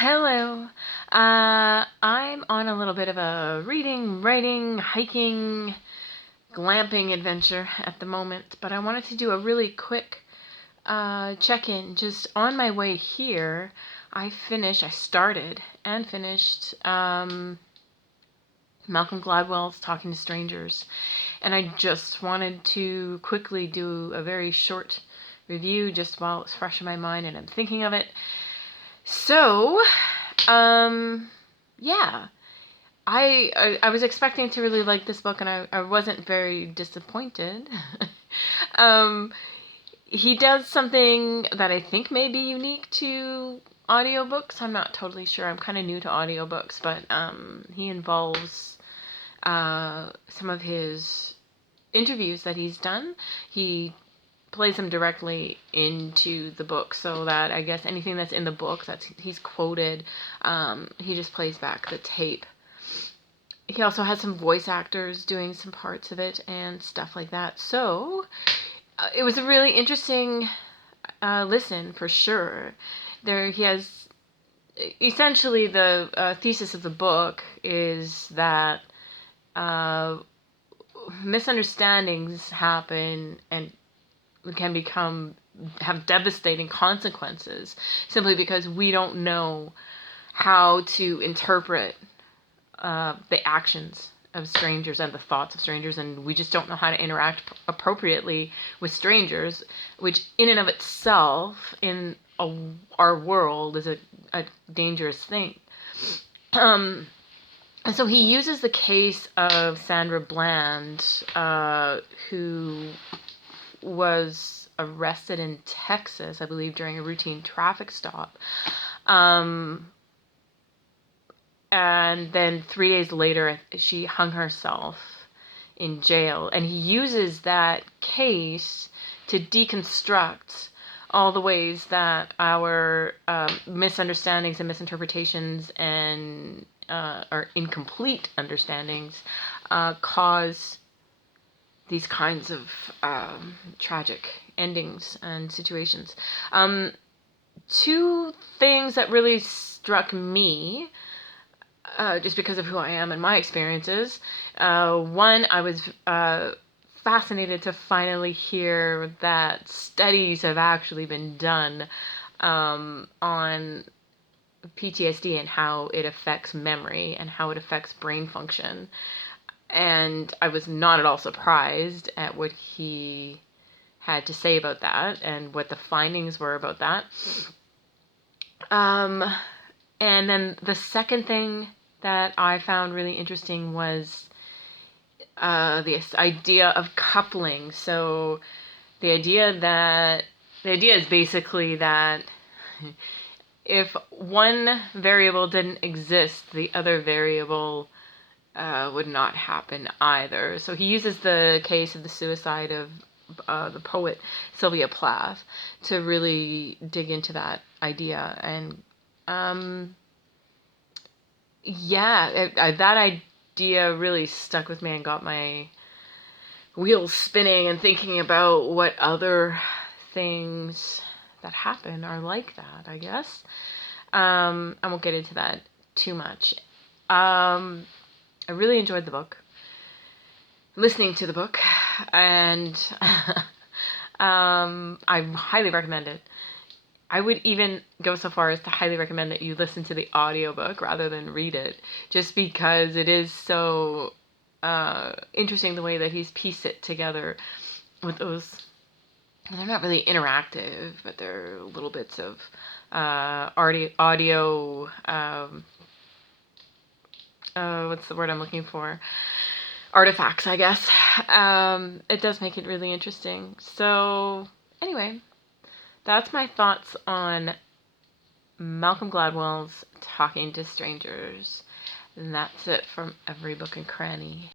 Hello. I'm on a little bit of a reading, writing, hiking, glamping adventure at the moment, but I wanted to do a really quick check-in. Just on my way here, I started and finished Malcolm Gladwell's Talking to Strangers, and I just wanted to quickly do a very short review just while it's fresh in my mind and I'm thinking of it. So, yeah, I was expecting to really like this book, and I wasn't very disappointed. um, he does something that I think may be unique to audiobooks. I'm not totally sure. I'm kind of new to audiobooks, but he involves some of his interviews that he's done. He plays them directly into the book, so that I guess anything that's in the book that he's quoted, he just plays back the tape. He also has some voice actors doing some parts of it and stuff like that. So it was a really interesting listen for sure. There he has essentially the thesis of the book is that misunderstandings happen and can have devastating consequences simply because we don't know how to interpret the actions of strangers and the thoughts of strangers, and we just don't know how to interact appropriately with strangers, which in and of itself in our world is a dangerous thing. And so he uses the case of Sandra Bland, who was arrested in Texas, I believe, during a routine traffic stop. And then 3 days later, she hung herself in jail. And he uses that case to deconstruct all the ways that our misunderstandings and misinterpretations and or incomplete understandings cause these kinds of tragic endings and situations. Two things that really struck me, just because of who I am and my experiences. One, I was fascinated to finally hear that studies have actually been done on PTSD and how it affects memory and how it affects brain function. And I was not at all surprised at what he had to say about that and what the findings were about that. And then the second thing that I found really interesting was this idea of coupling. So the idea is basically that if one variable didn't exist, the other variable would not happen either. So he uses the case of the suicide of the poet Sylvia Plath to really dig into that idea. And that idea really stuck with me and got my wheels spinning and thinking about what other things that happen are like that, I guess. I won't get into that too much. I really enjoyed the book, listening to the book, and I highly recommend it. I would even go so far as to highly recommend that you listen to the audiobook rather than read it, just because it is so interesting the way that he's pieced it together with those. They're not really interactive, but they're little bits of audio what's the word I'm looking for? Artifacts, I guess. It does make it really interesting. So, anyway, that's my thoughts on Malcolm Gladwell's Talking to Strangers. And that's it from Every Book and Cranny.